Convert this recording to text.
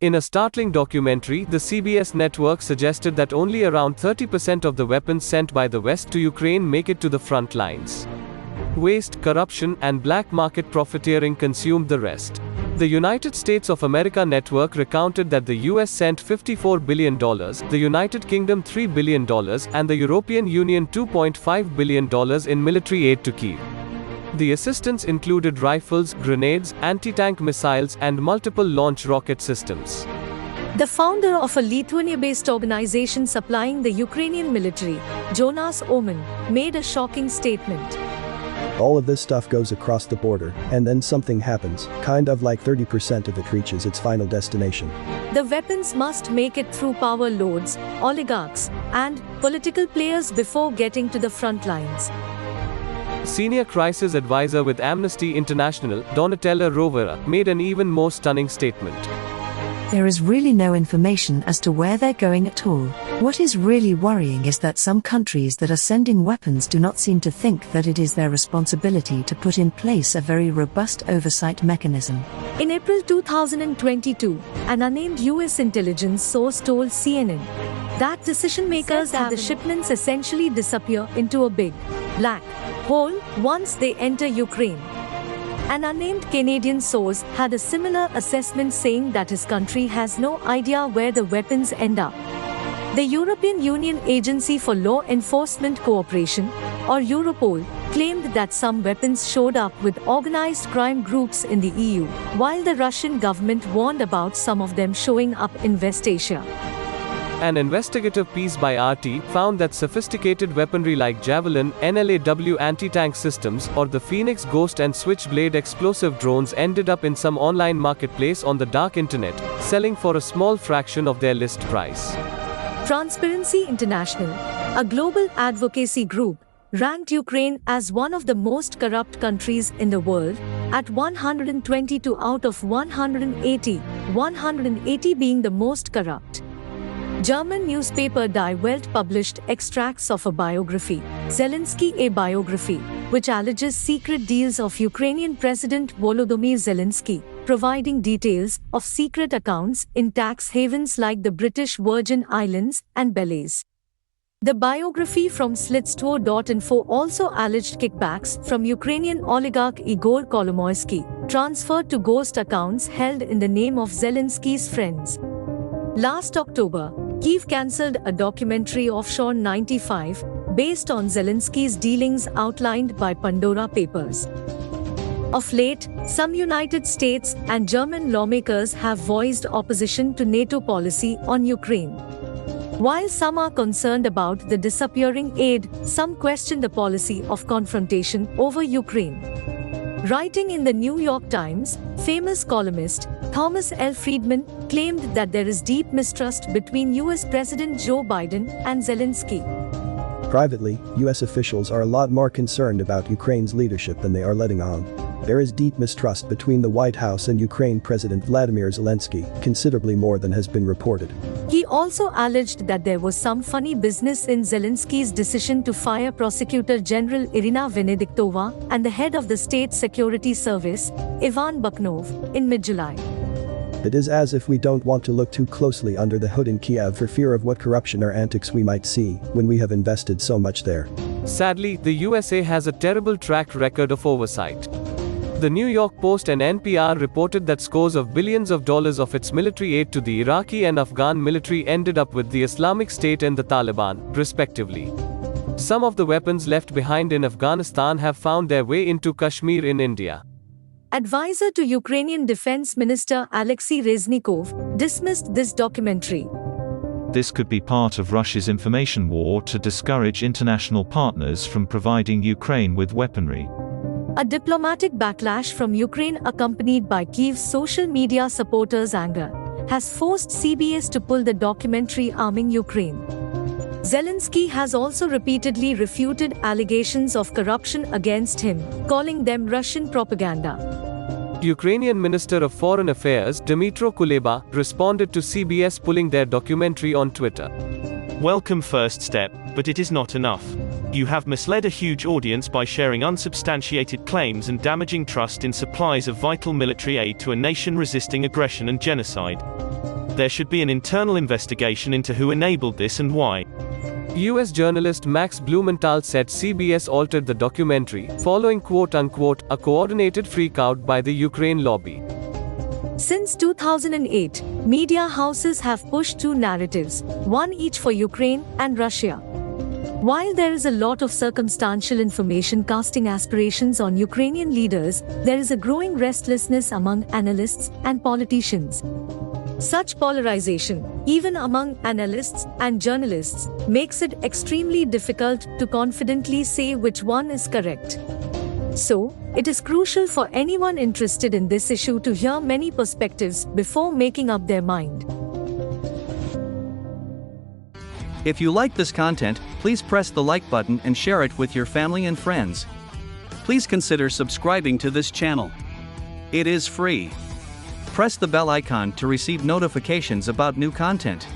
In a startling documentary, the CBS network suggested that only around 30% of the weapons sent by the West to Ukraine make it to the front lines. Waste, corruption, and black market profiteering consumed the rest. The United States of America network recounted that the US sent $54 billion, the United Kingdom $3 billion, and the European Union $2.5 billion in military aid to Kyiv. The assistance included rifles, grenades, anti-tank missiles, and multiple launch rocket systems. The founder of a Lithuania-based organization supplying the Ukrainian military, Jonas Oman, made a shocking statement. All of this stuff goes across the border, and then something happens, kind of like 30% of it reaches its final destination. The weapons must make it through power lords, oligarchs, and political players before getting to the front lines. Senior crisis advisor with Amnesty International, Donatella Rovera, made an even more stunning statement. There is really no information as to where they're going at all. What is really worrying is that some countries that are sending weapons do not seem to think that it is their responsibility to put in place a very robust oversight mechanism. In April 2022, an unnamed US intelligence source told CNN that decision makers had the shipments essentially disappear into a big, black hole once they enter Ukraine. An unnamed Canadian source had a similar assessment, saying that his country has no idea where the weapons end up. The European Union Agency for Law Enforcement Cooperation, or Europol, claimed that some weapons showed up with organized crime groups in the EU, while the Russian government warned about some of them showing up in West Asia. An investigative piece by RT found that sophisticated weaponry like Javelin, NLAW anti-tank systems, or the Phoenix Ghost and Switchblade explosive drones ended up in some online marketplace on the dark internet, selling for a small fraction of their list price. Transparency International, a global advocacy group, ranked Ukraine as one of the most corrupt countries in the world, at 122 out of 180 being the most corrupt. German newspaper Die Welt published extracts of a biography, Zelensky a biography, which alleges secret deals of Ukrainian President Volodymyr Zelensky, providing details of secret accounts in tax havens like the British Virgin Islands and Belize. The biography from Slitstvo.info also alleged kickbacks from Ukrainian oligarch Igor Kolomoisky, transferred to ghost accounts held in the name of Zelensky's friends. Last October, Kyiv cancelled a documentary Offshore 95, based on Zelensky's dealings outlined by Pandora Papers. Of late, some United States and German lawmakers have voiced opposition to NATO policy on Ukraine. While some are concerned about the disappearing aid, some question the policy of confrontation over Ukraine. Writing in the New York Times, famous columnist Thomas L. Friedman claimed that there is deep mistrust between US President Joe Biden and Zelensky. Privately, US officials are a lot more concerned about Ukraine's leadership than they are letting on. There is deep mistrust between the White House and Ukraine President Vladimir Zelensky, considerably more than has been reported. He also alleged that there was some funny business in Zelensky's decision to fire Prosecutor General Irina Venediktova and the head of the State Security Service, Ivan Buknov, in mid-July. It is as if we don't want to look too closely under the hood in Kiev for fear of what corruption or antics we might see when we have invested so much there. Sadly, the USA has a terrible track record of oversight. The New York Post and NPR reported that scores of billions of dollars of its military aid to the Iraqi and Afghan military ended up with the Islamic State and the Taliban, respectively. Some of the weapons left behind in Afghanistan have found their way into Kashmir in India. Advisor to Ukrainian Defense Minister Alexei Reznikov dismissed this documentary. This could be part of Russia's information war to discourage international partners from providing Ukraine with weaponry. A diplomatic backlash from Ukraine, accompanied by Kyiv's social media supporters' anger, has forced CBS to pull the documentary arming Ukraine. Zelensky has also repeatedly refuted allegations of corruption against him, calling them Russian propaganda. Ukrainian Minister of Foreign Affairs Dmytro Kuleba responded to CBS pulling their documentary on Twitter. Welcome first step, but it is not enough. You have misled a huge audience by sharing unsubstantiated claims and damaging trust in supplies of vital military aid to a nation resisting aggression and genocide. There should be an internal investigation into who enabled this and why. US journalist Max Blumenthal said CBS altered the documentary, following quote-unquote, a coordinated freakout by the Ukraine lobby. Since 2008, media houses have pushed two narratives, one each for Ukraine and Russia. While there is a lot of circumstantial information casting aspirations on Ukrainian leaders, there is a growing restlessness among analysts and politicians. Such polarization, even among analysts and journalists, makes it extremely difficult to confidently say which one is correct. So, it is crucial for anyone interested in this issue to hear many perspectives before making up their mind. If you like this content, please press the like button and share it with your family and friends. Please consider subscribing to this channel. It is free. Press the bell icon to receive notifications about new content.